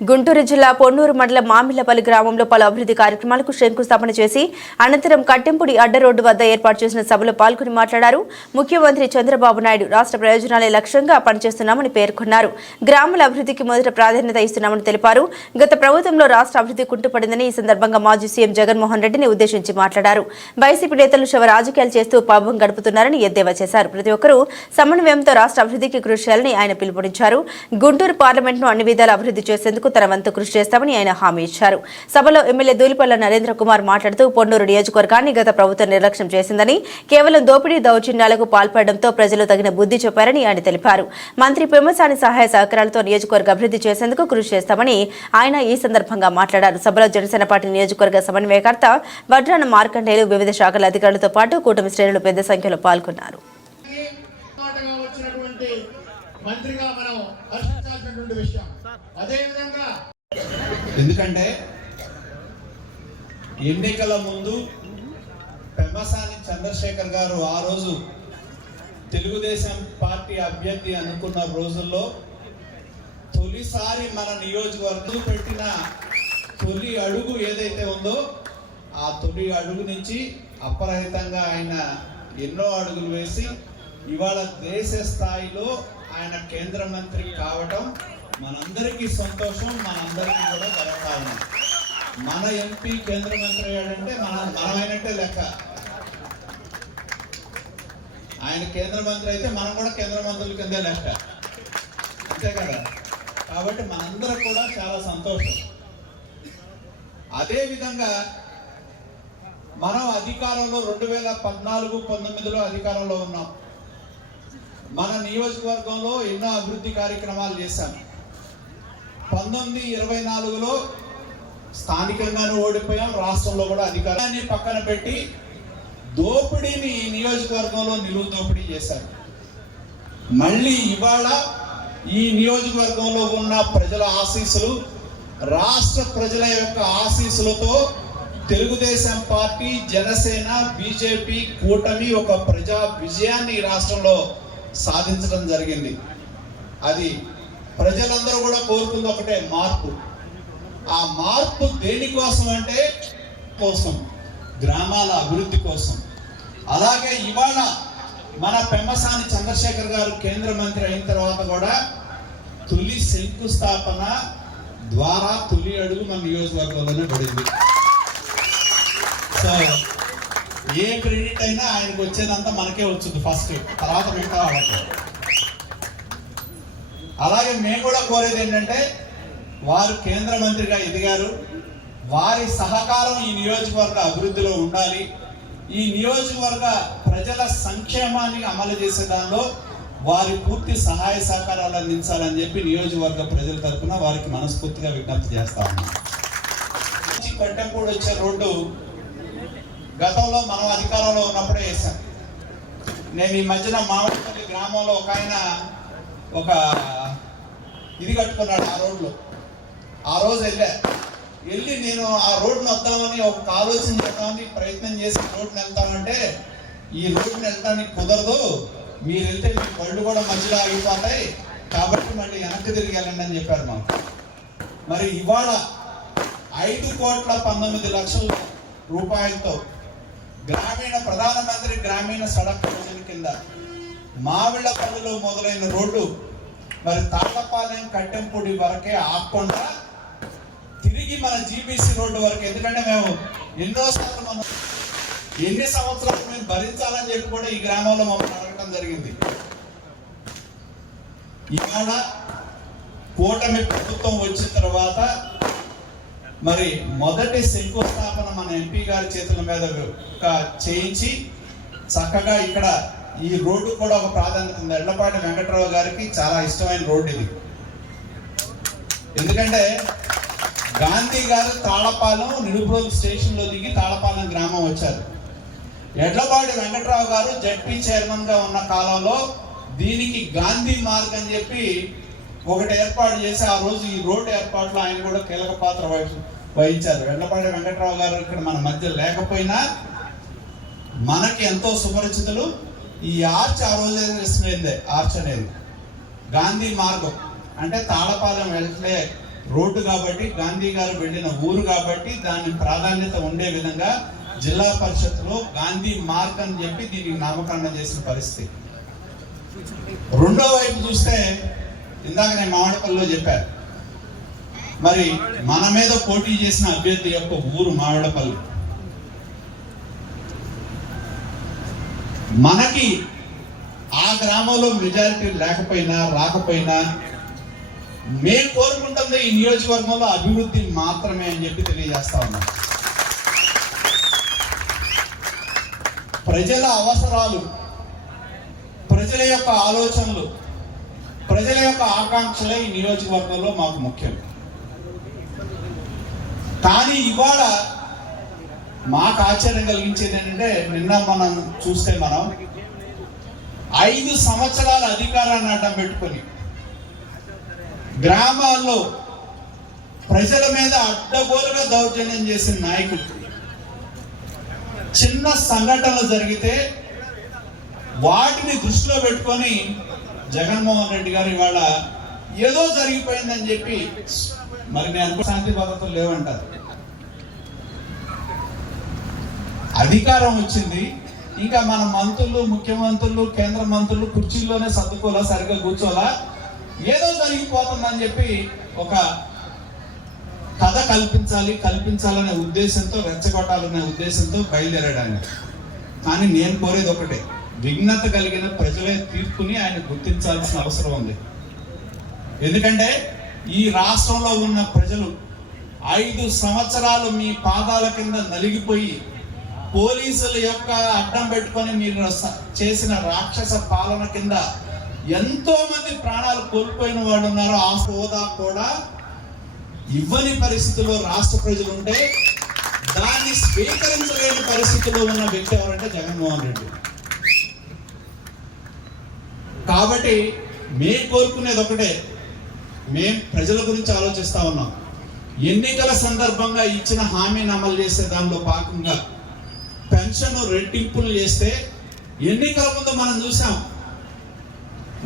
గుంటూరు జిల్లా పొన్నూరు మండలం మామిళ్లపల్లి గ్రామంలో పలు అభివృద్ధి కార్యక్రమాలకు శంకుస్థాపన చేసి అనంతరం కట్టెంపుడి అడ్డ రోడ్డు వద్ద ఏర్పాటు చేసిన సభలో పాల్గొని మాట్లాడారు. ముఖ్యమంత్రి చంద్రబాబు నాయుడు రాష్ట్ర ప్రయోజనాలే లక్ష్యంగా పనిచేస్తున్నామని పేర్కొన్నారు. గ్రామాల అభివృద్ధికి మొదట ప్రాధాన్యత ఇస్తున్నామని తెలిపారు. గత ప్రభుత్వంలో రాష్ట్ర అభివృద్ధి కుంటుపడిందని ఈ సందర్భంగా మాజీ సీఎం జగన్మోహన్ రెడ్డిని ఉద్దేశించి మాట్లాడారు. వైసీపీ నేతలు శవ రాజకీయాలు చేస్తూ పాపం గడుపుతున్నారని ఎద్దేవా చేశారు. ప్రతి ఒక్కరూ సమన్వయంతో రాష్ట్ర అభివృద్ధికి కృషి చేయాలని ఆయన పిలుపునిచ్చారు. గుంటూరు పార్లమెంట్ను అన్ని విధాల అభివృద్ధి చేసేందుకు తన వంతు కృషి చేస్తామని ఆయన హామీ ఇచ్చారు. సభలో ఎమ్మెల్యే దూలిపల్ల నరేంద్ర కుమార్ మాట్లాడుతూ పొన్నూరు నియోజకవర్గాన్ని గత ప్రభుత్వం నిర్లక్ష్యం చేసిందని, కేవలం దోపిడీ దౌర్జన్యాలకు పాల్పడడంతో ప్రజలు తగిన బుద్ధి చెప్పారని ఆయన తెలిపారు. మంత్రి పెమ్మసాని సహాయ సహకారాలతో నియోజకవర్గ అభివృద్ధి చేసేందుకు కృషి చేస్తామని ఆయన ఈ సందర్భంగా మాట్లాడారు. సభలో జనసేన పార్టీ నియోజకవర్గ సమన్వయకర్త వడ్రాన మార్కండేయులు, వివిధ శాఖల అధికారులతో పాటు కూటమి శ్రేణులు పెద్ద సంఖ్యలో పాల్గొన్నారు. మంత్రిగా మనం హర్షించాల్సినటువంటి విషయం. అదేవిధంగా ఎందుకంటే ఎన్నికల ముందు పెమ్మసాని చంద్రశేఖర్ గారు ఆ రోజు తెలుగుదేశం పార్టీ అభ్యర్థి అనుకున్న రోజుల్లో తొలిసారి మన నియోజకవర్గం పెట్టిన తొలి అడుగు ఏదైతే ఉందో ఆ తొలి అడుగు నుంచి అప్రహితంగా ఆయన ఎన్నో అడుగులు వేసి ఇవాళ దేశ స్థాయిలో ఆయన కేంద్ర మంత్రి కావటం మనందరికీ సంతోషం, మనందరికీ కూడా గర్వకారణం. మన ఎంపీ కేంద్ర మంత్రి అయ్యాడంటే మనమైనట్టే లెక్క. ఆయన కేంద్ర మంత్రి అయితే మనం కూడా కేంద్ర మంత్రుల కిందే లెక్క, అంతే కదా. కాబట్టి మనందరం కూడా చాలా సంతోషం. అదేవిధంగా మనం అధికారంలో 2014-19లో అధికారంలో ఉన్నాం. మన నియోజకవర్గంలో ఎన్నో అభివృద్ధి కార్యక్రమాలు చేశాం. 19-24లో స్థానికంగానే ఓడిపోయాం, రాష్ట్రంలో కూడా అధికారాన్ని పక్కన పెట్టి దోపిడీని ఈ నియోజకవర్గంలో నిలువు దోపిడీ చేశారు. మళ్ళీ ఇవాళ ఈ నియోజకవర్గంలో ఉన్న ప్రజల ఆశీస్సులు, రాష్ట్ర ప్రజల యొక్క ఆశీస్సులతో తెలుగుదేశం పార్టీ, జనసేన, బీజేపీ కూటమి ఒక ప్రజా విజయాన్ని ఈ రాష్ట్రంలో సాధించడం జరిగింది. అది ప్రజలందరూ కూడా కోరుకుంది ఒకటే, మార్పు. ఆ మార్పు దేనికోసం అంటే గ్రామాల అభివృద్ధి కోసం. అలాగే ఇవాళ మన పెమ్మసాని చంద్రశేఖర్ గారు కేంద్ర మంత్రి అయిన తర్వాత కూడా తొలి శంకుస్థాపన ద్వారా తొలి అడుగు మన నియోజకవర్గంలోనే పడింది. సో ఏ క్రెడిట్ అయినా ఆయనకు వచ్చేదంతా మనకే వచ్చింది ఫస్ట్, తర్వాత మిగతా వాళ్ళకి. అలాగే మేము కూడా కోరేది ఏంటంటే వారు కేంద్ర మంత్రిగా ఎదిగారు, వారి సహకారం ఈ నియోజకవర్గ అభివృద్ధిలో ఉండాలి. ఈ నియోజకవర్గ ప్రజల సంక్షేమాన్ని అమలు చేసే దానిలో వారి పూర్తి సహాయ సహకారాలు అందించాలని చెప్పి నియోజకవర్గ ప్రజల తరఫున వారికి మనస్ఫూర్తిగా విజ్ఞప్తి చేస్తా ఉన్నాం. కట్టెంపూడి వచ్చే రోడ్డు గతంలో మనం అధికారంలో ఉన్నప్పుడే వేసాం. నేను ఈ మధ్యన మామిడిపల్లి గ్రామంలో ఒక ఆయన ఒక ఇది కట్టుకున్నాడు ఆ రోడ్లో. ఆ రోజు వెళ్ళి నేను ఆ రోడ్డును వద్దామని ఒక ఆలోచన చేద్దామని ప్రయత్నం చేసి రోడ్డుని వెళ్తామంటే, ఈ రోడ్డుని వెళ్ళడానికి కుదరదు, మీరు వెళ్తే మీ పళ్ళు కూడా మధ్యలో ఆగిపోతాయి, కాబట్టి మళ్ళీ వెనక్కి తిరిగి వెళ్ళండి అని చెప్పారు మాకు. మరి ఇవాళ 5,19,00,000 రూపాయలతో ప్రధానమంత్రి గ్రామీణ సడక్ యోజన కింద మామిళ్లపల్లిలో మొదలైన రోడ్డు మరి తాళ్లపాలెం కట్టెంపూడి వరకే ఆకుండా తిరిగి మన జీబీసీ రోడ్డు వరకు, ఎందుకంటే మేము ఎన్నోసార్లు ఎన్ని సంవత్సరాలు మేము భరించాలని చెప్పి కూడా ఈ గ్రామంలో మమ్మల్ని అడగడం జరిగింది. ఇవాళ కూటమి ప్రభుత్వం వచ్చిన తర్వాత మరి మొదటి శంకుస్థాపన మన ఎంపీ గారి చేతుల మీద చేయించి చక్కగా ఇక్కడ ఈ రోడ్డు కూడా ఒక ప్రాధాన్యత ఉంది. ఎడ్లపాటి వెంకట్రావు గారికి చాలా ఇష్టమైన రోడ్డు ఇది. ఎందుకంటే గాంధీ గారు తాళపాలెం నిడుబ్రోలు స్టేషన్లో దిగి తాళపాలెం గ్రామం వచ్చారు. ఎడ్లపాటి వెంకట్రావు గారు జడ్పీ చైర్మన్ గా ఉన్న కాలంలో దీనికి గాంధీ మార్గ్ అని చెప్పి ఒకటి ఏర్పాటు చేసి ఆ రోజు ఈ రోడ్డు ఏర్పాటులో ఆయన కూడా కీలక పాత్ర వహించారు. ఎడ్లపాటి వెంకట్రావు గారు ఇక్కడ మన మధ్య లేకపోయినా మనకి ఎంతో సుపరిచితులు. ఈ ఆర్చ్ ఆ రోజు ఇష్టమైందే, ఆర్చ్ అనేది గాంధీ మార్గం అంటే తాళపాలెం వెళ్తే రోడ్డు కాబట్టి, గాంధీ గారు వెళ్ళిన ఊరు కాబట్టి దాని ప్రాధాన్యత ఉండే విధంగా జిల్లా పరిషత్లో గాంధీ మార్గ్ అని చెప్పి దీనికి నామకరణం చేసిన పరిస్థితి. రెండో వైపు చూస్తే ఇందాక నేను మామిడిపల్లిలో చెప్పాను, మరి మన మీద పోటీ చేసిన అభ్యర్థి యొక్క ఊరు మామిడిపల్లి. మనకి ఆ గ్రామంలో మెజారిటీ లేకపోయినా రాకపోయినా మేము కోరుకుంటుంది ఈ నియోజకవర్గంలో అభివృద్ధి మాత్రమే అని చెప్పి తెలియజేస్తా ఉన్నాం. ప్రజల అవసరాలు, ప్రజల యొక్క ఆలోచనలు, ప్రజల యొక్క ఆకాంక్షలే ఈ నియోజకవర్గంలో మాకు ముఖ్యం. కానీ ఇవాళ మాకు ఆశ్చర్యం కలిగించేది ఏంటంటే, నిన్న మనం చూస్తే మనం 5 సంవత్సరాల అధికారాన్ని అడ్డం పెట్టుకొని గ్రామాల్లో ప్రజల మీద అడ్డగోలుగా దౌర్జన్యం చేసిన నాయకులు, చిన్న సంఘటనలు జరిగితే వాటిని దృష్టిలో పెట్టుకొని జగన్మోహన్ రెడ్డి గారు ఇవాళ ఏదో జరిగిపోయిందని చెప్పి, మరి నేను శాంతి భద్రతలు లేవంటారు. అధికారం వచ్చింది, ఇంకా మన మంత్రులు, ముఖ్యమంత్రులు, కేంద్ర మంత్రులు కుర్చీల్లోనే సర్దుకోలా, సరిగ్గా కూర్చోలా, ఏదో జరిగిపోతుందని చెప్పి ఒక కథ కల్పించాలనే ఉద్దేశంతో, రెచ్చగొట్టాలనే ఉద్దేశంతో బయలుదేరడానికి. కానీ నేను కోరేది ఒకటే, విఘ్నత కలిగిన ప్రజలే తీర్పుని ఆయన గుర్తించాల్సిన అవసరం ఉంది. ఎందుకంటే ఈ రాష్ట్రంలో ఉన్న ప్రజలు 5 సంవత్సరాలు మీ పాదాల కింద నలిగిపోయి పోలీసుల యొక్క అడ్డం పెట్టుకొని మీరు చేసిన రాక్షస పాలన కింద ఎంతో మంది ప్రాణాలు కోల్పోయిన వాళ్ళు ఉన్నారు. ఆ హోదా కూడా ఇవ్వని పరిస్థితుల్లో రాష్ట్ర ప్రజలు ఉంటే దాన్ని స్వీకరించలేని పరిస్థితిలో ఉన్న వ్యక్తి ఎవరంటే జగన్మోహన్ రెడ్డి. కాబట్టి మేము కోరుకునేది ఒకటే, మేము ప్రజల గురించి ఆలోచిస్తా ఉన్నాం. ఎన్నికల సందర్భంగా ఇచ్చిన హామీని అమలు చేసే దానిలో భాగంగా పెన్షన్ రెట్టింపులు చేస్తే, ఎన్నికల ముందు మనం చూసాం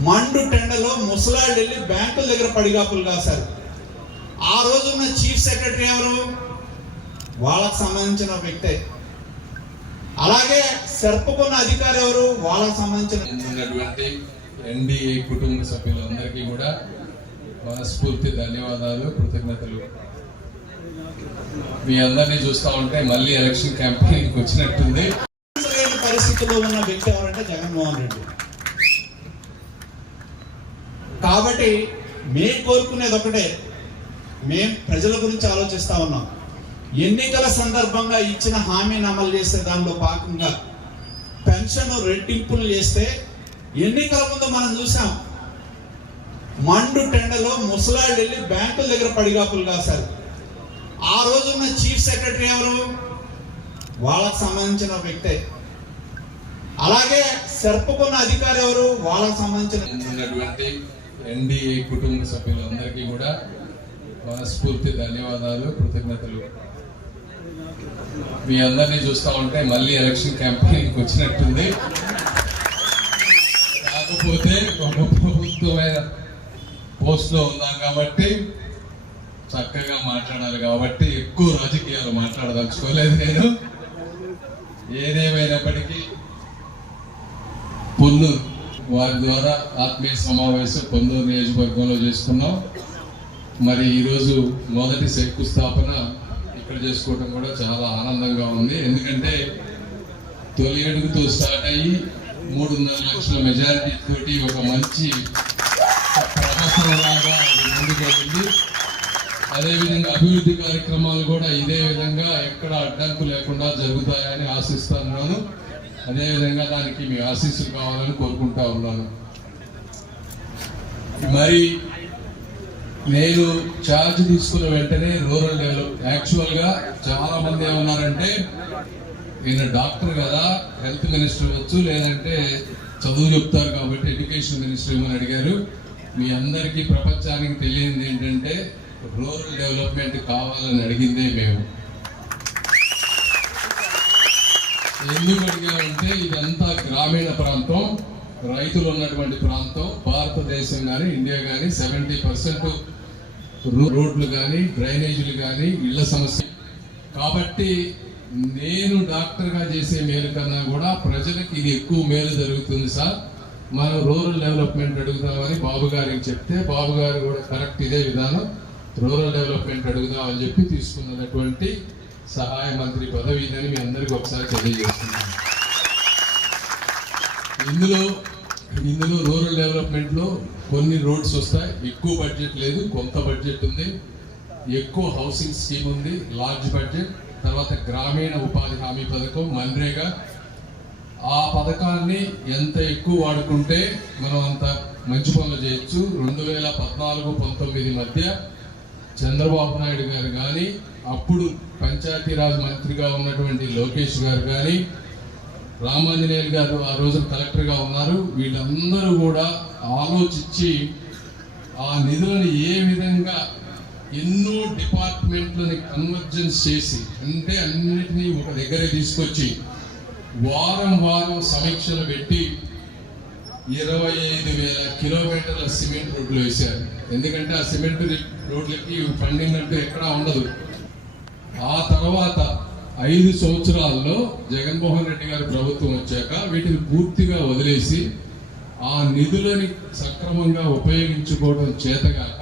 మండు టెండలో ముసలాళ్ళు వెళ్ళి బ్యాంకుల దగ్గర పడిగాపులు కాశారు. ఆ రోజున్న చీఫ్ సెక్రటరీ ఎవరు? వాళ్ళకు సంబంధించిన వ్యక్తే. అలాగే సెర్పుకున్న అధికారి ఎవరు? వాళ్ళకు సంబంధించినటువంటి ఎన్డీఏ కుటుంబ సభ్యులందరికీ కూడా మనస్ఫూర్తి ధన్యవాదాలు, కృతజ్ఞతలు. మీ అందరినీ చూస్తా ఉంటే మళ్ళీ ఎలక్షన్ క్యాంపెయిన్కి వచ్చినట్టుంది. పరిస్థితిలో ఉన్న వ్యక్తి ఎవరంటే జగన్మోహన్ రెడ్డి. కాబట్టి మేము కోరుకునేది ఒకటే, మేము ప్రజల గురించి ఆలోచిస్తా ఉన్నాం. ఎన్నికల సందర్భంగా ఇచ్చిన హామీని అమలు చేసే దానిలో భాగంగా పెన్షన్ రెట్టింపులు చేస్తే, ఎన్నికల ముందు మనం చూసాం మండు టెండలో ముసలాళ్ళు వెళ్ళి బ్యాంకుల దగ్గర పడిగాపులు కాశారు. ఆ రోజున్న చీఫ్ సెక్రటరీ ఎవరు? వాళ్ళకు సంబంధించిన వ్యక్తే. అలాగే సెర్పుకున్న అధికారి ఎవరు? వాళ్ళకు సంబంధించినటువంటి ఎన్డీఏ కుటుంబ సభ్యులందరికీ కూడా మనస్ఫూర్తి ధన్యవాదాలు, కృతజ్ఞతలు. మీ అందరినీ చూస్తా ఉంటే మళ్ళీ ఎలక్షన్ క్యాంపెయిన్కి వచ్చినట్టుంది. కాకపోతే ఒక ప్రభుత్వమైన పోస్ట్లో ఉన్నాం కాబట్టి చక్కగా మాట్లాడాలి కాబట్టి ఎక్కువ రాజకీయాలు మాట్లాడదలుచుకోలేదు నేను. ఏదేమైనప్పటికీ పొన్నూరు వారి ద్వారా ఆత్మీయ సమావేశం పొన్నూరు నియోజకవర్గంలో చేసుకున్నాం. మరి ఈరోజు మొదటి శంకుస్థాపన ఇక్కడ చేసుకోవడం కూడా చాలా ఆనందంగా ఉంది. ఎందుకంటే తొలి అడుగుతో స్టార్ట్ అయ్యి 3.5 లక్షల మెజారిటీ తోటి ఒక మంచి ప్రహసనలాగా ముందుకు వెళ్ళింది. అదేవిధంగా అభివృద్ధి కార్యక్రమాలు కూడా ఇదే విధంగా ఎక్కడ అడ్డంకు లేకుండా జరుగుతాయని ఆశిస్తున్నాను. అదేవిధంగా దానికి మీ ఆశీస్సులు కావాలని కోరుకుంటా ఉన్నాను. మరి నేను ఛార్జ్ తీసుకున్న వెంటనే రూరల్ డెవలప్, యాక్చువల్గా చాలా మంది ఏమన్నారంటే నేను డాక్టర్ కదా, హెల్త్ మినిస్టర్ వచ్చు, లేదంటే చదువు చెప్తారు కాబట్టి ఎడ్యుకేషన్ మినిస్టర్ ఏమని అడిగారు. మీ అందరికీ ప్రపంచానికి తెలియంది ఏంటంటే రూరల్ డెవలప్మెంట్ కావాలని అడిగిందే మేము. ఎందుకు అడిగామంటే ఇదంతా గ్రామీణ ప్రాంతం, రైతులు ఉన్నటువంటి ప్రాంతం. భారతదేశం కానీ ఇండియా కానీ 70% రోడ్లు కానీ డ్రైనేజీలు కానీ ఇళ్ల సమస్య. కాబట్టి నేను డాక్టర్గా చేసే మేలు కన్నా కూడా ప్రజలకు ఇది ఎక్కువ మేలు జరుగుతుంది సార్, మనం రూరల్ డెవలప్మెంట్ అడుగుతామని బాబు గారికి చెప్తే బాబు గారు కూడా కరెక్ట్ ఇదే విధానం రూరల్ డెవలప్మెంట్ అడుగుదామని చెప్పి తీసుకున్నటువంటి సహాయ మంత్రి పదవి ఇదని మీ అందరికీ ఒకసారి తెలియజేస్తున్నాను. ఇందులో రూరల్ డెవలప్మెంట్ లో కొన్ని రోడ్స్ వస్తాయి, ఎక్కువ బడ్జెట్ లేదు, కొంత బడ్జెట్ ఉంది. ఎక్కువ హౌసింగ్ స్కీమ్ ఉంది, లార్జ్ బడ్జెట్. తర్వాత గ్రామీణ ఉపాధి హామీ పథకం, మన్రేగా. ఆ పథకాన్ని ఎంత ఎక్కువ వాడుకుంటే మనం అంత మంచి పనులు చేయొచ్చు. 2014-19 మధ్య చంద్రబాబు నాయుడు గారు కానీ, అప్పుడు పంచాయతీరాజ్ మంత్రిగా ఉన్నటువంటి లోకేష్ గారు కానీ, రామాంజనేయులు గారు ఆ రోజు కలెక్టర్గా ఉన్నారు, వీళ్ళందరూ కూడా ఆలోచించి ఆ నిధులను ఏ విధంగా ఎన్నో డిపార్ట్మెంట్లని కన్వర్జెన్స్ చేసి, అంటే అన్నిటినీ ఒక దగ్గరే తీసుకొచ్చి వారం సమీక్షలు పెట్టి 25,000 కిలోమీటర్ల సిమెంట్ రోడ్లు వేశారు. ఎందుకంటే ఆ సిమెంట్ రోడ్లకి ఫండింగ్ అంటూ ఎక్కడా ఉండదు. ఆ తర్వాత 5 సంవత్సరాల్లో జగన్మోహన్ రెడ్డి గారి ప్రభుత్వం వచ్చాక వీటిని పూర్తిగా వదిలేసి ఆ నిధులని సక్రమంగా ఉపయోగించుకోవడం చేతగాక,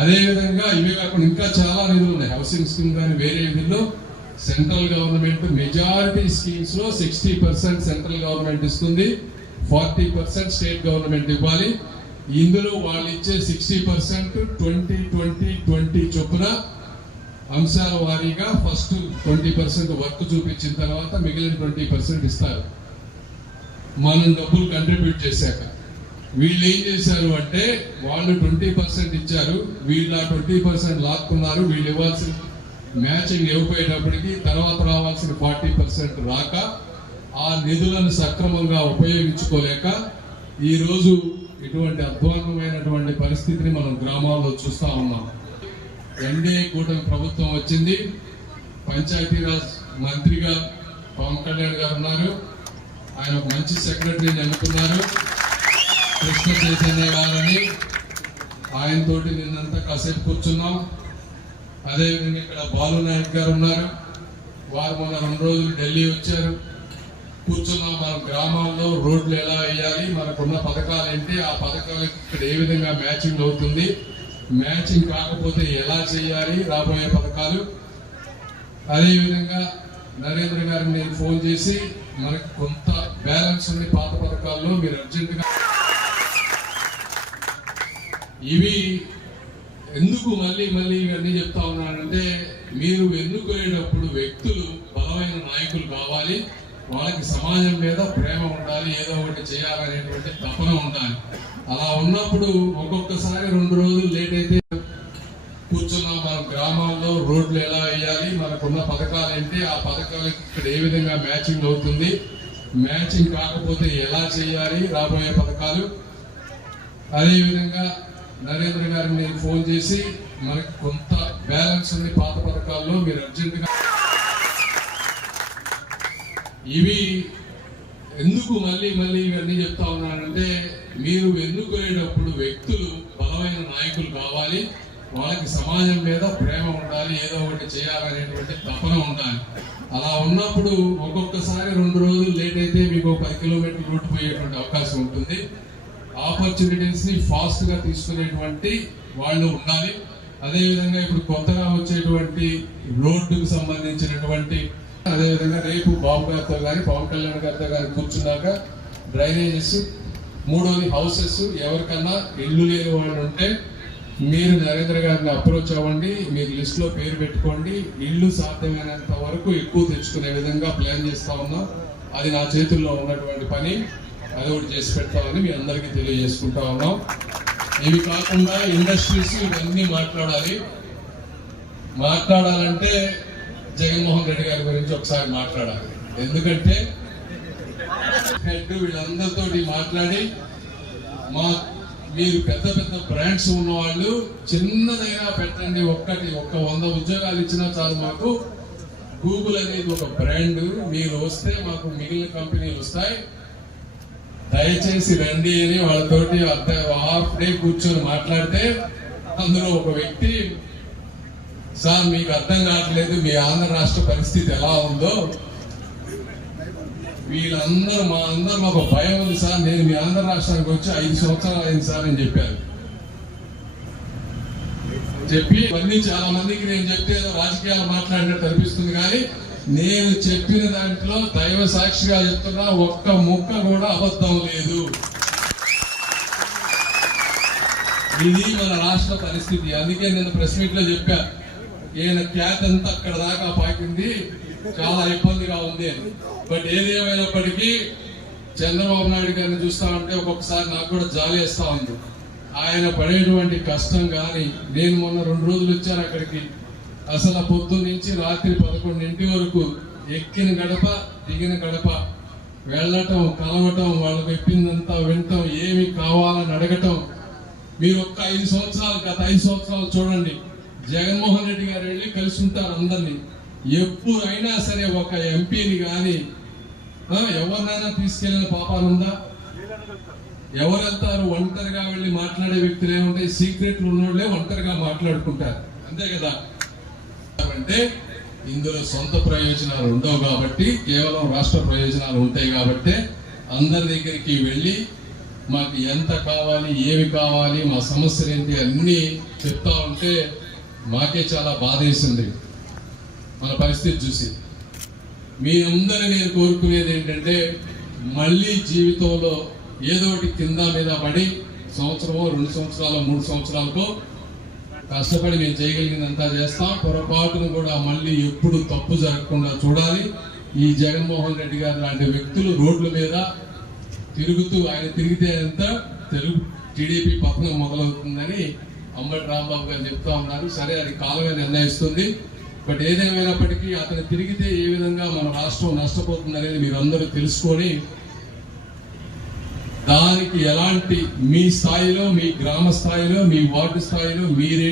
అదేవిధంగా ఇవే కాకుండా ఇంకా చాలా నిధులు ఉన్నాయి. హౌసింగ్ స్కీమ్ కానీ వేరే నిధుల్లో సెంట్రల్ గవర్నమెంట్ మెజారిటీ స్కీమ్స్ లో 60% సెంట్రల్ గవర్నమెంట్ ఇస్తుంది, 40% స్టేట్ గవర్నమెంట్ ఇవ్వాలి. ఇందులో వాళ్ళు ఇచ్చే 60% 20-20-20 చొప్పున అంశాల వారీగా ఫస్ట్ 20% వర్క్ చూపించిన తర్వాత మిగిలిన 20% ఇస్తారు మనం డబ్బులు కంట్రిబ్యూట్ చేశాక. వీళ్ళు ఏం చేశారు అంటే వాళ్ళు 20% ఇచ్చారు, వీళ్ళు ఆ 20% లాక్కున్నారు. వీళ్ళు ఇవ్వాల్సిన మ్యాచింగ్ ఇవ్వకపోయేటప్పటికి తర్వాత రావాల్సిన 40% రాక ఆ నిధులను సక్రమంగా ఉపయోగించుకోలేక ఈరోజు ఇటువంటి అధ్వాన్నమైనటువంటి పరిస్థితిని మనం గ్రామాల్లో చూస్తా ఉన్నాం. ఎన్డీఏ కూటమి ప్రభుత్వం వచ్చింది, పంచాయతీరాజ్ మంత్రిగా పవన్ కళ్యాణ్ గారు ఉన్నారు, ఆయన ఒక మంచి సెక్రటరీని ఎన్నుకున్నారు కృష్ణ చైతన్య గారని. ఆయనతోటి నిన్నంతా కాసేపు కూర్చున్నాం. అదేవిధంగా ఇక్కడ బాలు నాయక్ గారు ఉన్నారు, వారు మొన్న 2 రోజులు ఢిల్లీ వచ్చారు, కూర్చున్నాం. మనం గ్రామాల్లో రోడ్లు ఎలా వేయాలి, మనకున్న పథకాలు ఏంటి, ఆ పథకాలకు ఇక్కడ ఏ విధంగా మ్యాచింగ్ అవుతుంది, మ్యాచింగ్ కాకపోతే ఎలా చేయాలి రాబోయే పథకాలు. అదేవిధంగా నరేంద్ర గారిని నేను ఫోన్ చేసి మనకు కొంత బ్యాలెన్స్ ఉంది పాత పథకాల్లో, మీరు అర్జెంటుగా ఇవి ఎందుకు మళ్ళీ ఇవన్నీ చెప్తా ఉన్నానంటే, మీరు ఎన్నుకునేటప్పుడు వ్యక్తులు బలమైన నాయకులు కావాలి, వాళ్ళకి సమాజం మీద ప్రేమ ఉండాలి, ఏదో ఒకటి చేయాలనేటువంటి తపన ఉండాలి. అలా ఉన్నప్పుడు ఒక్కొక్కసారి 2 రోజులు లేట్ అయితే కూర్చున్నాం. మనం గ్రామాల్లో రోడ్లు ఎలా వేయాలి, మనకున్న పథకాలు ఏంటి, ఆ పథకాలకు ఇక్కడ ఏ విధంగా మ్యాచింగ్ అవుతుంది, మ్యాచింగ్ కాకపోతే ఎలా చేయాలి రాబోయే పథకాలు. అదేవిధంగా నరేంద్ర గారిని నేను ఫోన్ చేసి మనకు కొంత బ్యాలెన్స్ ఉంది పాత పథకాల్లో, మీరు అర్జెంటుగా ఇవి ఎందుకు మళ్ళీ ఇవన్నీ చెప్తా ఉన్నానంటే, మీరు ఎన్నుకునేటప్పుడు వ్యక్తులు బలమైన నాయకులు కావాలి, వాళ్ళకి సమాజం మీద ప్రేమ ఉండాలి, ఏదో ఒకటి చేయాలనేటువంటి తపన ఉండాలి. అలా ఉన్నప్పుడు ఒక్కొక్కసారి 2 రోజులు లేట్ అయితే మీకు 10 కిలోమీటర్లు రూట్ పోయేటువంటి అవకాశం ఉంటుంది. ఆపర్చునిటీస్ ని ఫాస్ట్ గా తీసుకునేటువంటి వాళ్ళు ఉండాలి. అదేవిధంగా ఇప్పుడు కొత్తగా వచ్చేటువంటి రోడ్డుకు సంబంధించినటువంటి, అదేవిధంగా రేపు బాబు గారితో కానీ పవన్ కళ్యాణ్ గారితో కానీ కూర్చున్నాక డ్రైనేజెస్, 3వది హౌసెస్. ఎవరికన్నా ఇల్లు లేని వాళ్ళు ఉంటే మీరు నరేంద్ర గారిని అప్రోచ్ అవ్వండి, మీరు లిస్ట్ లో పేరు పెట్టుకోండి. ఇల్లు సాధ్యమైనంత వరకు ఎక్కువ తెచ్చుకునే విధంగా ప్లాన్ చేస్తా ఉన్నాం. అది నా చేతుల్లో ఉన్నటువంటి పని, అది ఒకటి చేసి పెడతామని మీ అందరికీ తెలియజేసుకుంటా ఉన్నాం. ఇవి కాకుండా ఇండస్ట్రీస్ ఇవన్నీ మాట్లాడాలంటే జగన్మోహన్ రెడ్డి గారి గురించి ఒకసారి మాట్లాడాలి. ఎందుకంటే హెడ్ వీళ్ళందరితో మాట్లాడి, మీరు పెద్ద బ్రాండ్స్ ఉన్న వాళ్ళు చిన్నదైనా పెట్టండి, ఒక్క 100 ఉద్యోగాలు ఇచ్చినా చాలు మాకు. గూగుల్ అనేది ఒక బ్రాండ్, మీరు వస్తే మాకు మిగిలిన కంపెనీలు వస్తాయి, దయచేసి రండి అని వాళ్ళతోటి హాఫ్ డే కూర్చొని మాట్లాడితే అందులో ఒక వ్యక్తి, సార్ మీకు అర్థం కావట్లేదు మీ ఆంధ్ర రాష్ట్ర పరిస్థితి ఎలా ఉందో, వీళ్ళందరూ మా అందరూ మాకు భయం ఉంది సార్, నేను మీ ఆంధ్ర రాష్ట్రానికి వచ్చి 5 సంవత్సరాలు అయింది సార్ అని చెప్పారు. చెప్పి ఇవన్నీ చాలా మందికి నేను చెప్తే ఏదో రాజకీయాలు మాట్లాడినట్టు అనిపిస్తుంది, కానీ నేను చెప్పిన దాంట్లో దైవ సాక్షిగా చెప్తున్నా ఒక్క ముక్క కూడా అబద్ధం లేదు. ఇది మన రాష్ట్ర పరిస్థితి. అందుకే నేను ప్రెస్ మీట్ లో చెప్పా, ఈయన క్యాత్ అంతా అక్కడ దాకా పాకింది, చాలా ఇబ్బందిగా ఉంది. బట్ ఏది ఏమైనప్పటికీ చంద్రబాబు నాయుడు గారిని చూస్తా ఉంటే ఒక్కొక్కసారి నాకు కూడా జాలి వేస్తా ఉంది. ఆయన పడేటువంటి కష్టం కానీ, నేను మొన్న 2 రోజులు వచ్చాను అక్కడికి, అసలు పొద్దున్న నుంచి రాత్రి 11 వరకు ఎక్కిన గడప దిగిన గడప వెళ్ళటం, కలవటం, వాళ్ళు చెప్పిందంతా వినటం, ఏమి కావాలని అడగటం. మీరు ఒక్క 5 సంవత్సరాలు, గత 5 సంవత్సరాలు చూడండి, జగన్మోహన్ రెడ్డి గారు వెళ్ళి కలిసి ఉంటారు అందరినీ. ఎప్పుడైనా సరే ఒక ఎంపీని కానీ ఎవరినైనా తీసుకెళ్లిన పాపాలుందా? ఎవరు వెళ్తారు? ఒంటరిగా వెళ్ళి మాట్లాడే వ్యక్తులు ఏముంటాయి? సీక్రెట్లు ఉన్నోళ్లే ఒంటరిగా మాట్లాడుకుంటారు, అంతే కదా. అంటే ఇందులో సొంత ప్రయోజనాలు ఉండవు కాబట్టి, కేవలం రాష్ట్ర ప్రయోజనాలు ఉంటాయి కాబట్టి అందరి దగ్గరికి వెళ్ళి మాకు ఎంత కావాలి, ఏమి కావాలి, మా సమస్యలు ఏంటి అన్ని చెప్తా ఉంటే మాకే చాలా బాధ వేసింది మన పరిస్థితి చూసి. మీ అందరూ నేను కోరుకునేది ఏంటంటే, మళ్ళీ జీవితంలో ఏదో ఒకటి కింద మీద పడి సంవత్సరమో 2 సంవత్సరాలు 3 సంవత్సరాలకో కష్టపడి మేము చేయగలిగిందంతా చేస్తాం. పొరపాటును కూడా మళ్ళీ ఎప్పుడు తప్పు జరగకుండా చూడాలి. ఈ జగన్మోహన్ రెడ్డి గారు లాంటి వ్యక్తులు రోడ్ల మీద తిరుగుతూ, ఆయన తిరిగితే అంత టీడీపీ పతనం మొదలవుతుందని అంబటి రాంబాబు గారు చెప్తా ఉన్నారు. సరే, అది కాలమే నిర్ణయిస్తుంది. బట్ ఏదేమైనప్పటికీ అతను తిరిగితే ఏ విధంగా మన రాష్ట్రం నష్టపోతుంది అనేది మీరందరూ తెలుసుకొని, దానికి ఎలాంటి మీ స్థాయిలో, మీ గ్రామ స్థాయిలో, మీ వార్డు స్థాయిలో మీరే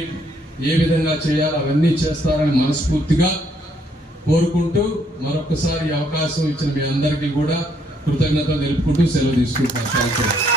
ఏ విధంగా చేయాలో అవన్నీ చేస్తారని మనస్ఫూర్తిగా కోరుకుంటూ, మరొకసారి అవకాశం ఇచ్చిన మీ అందరికీ కూడా కృతజ్ఞతలు తెలుపుకుంటూ సెలవు తీసుకుంటున్నాను. థాంక్యూ.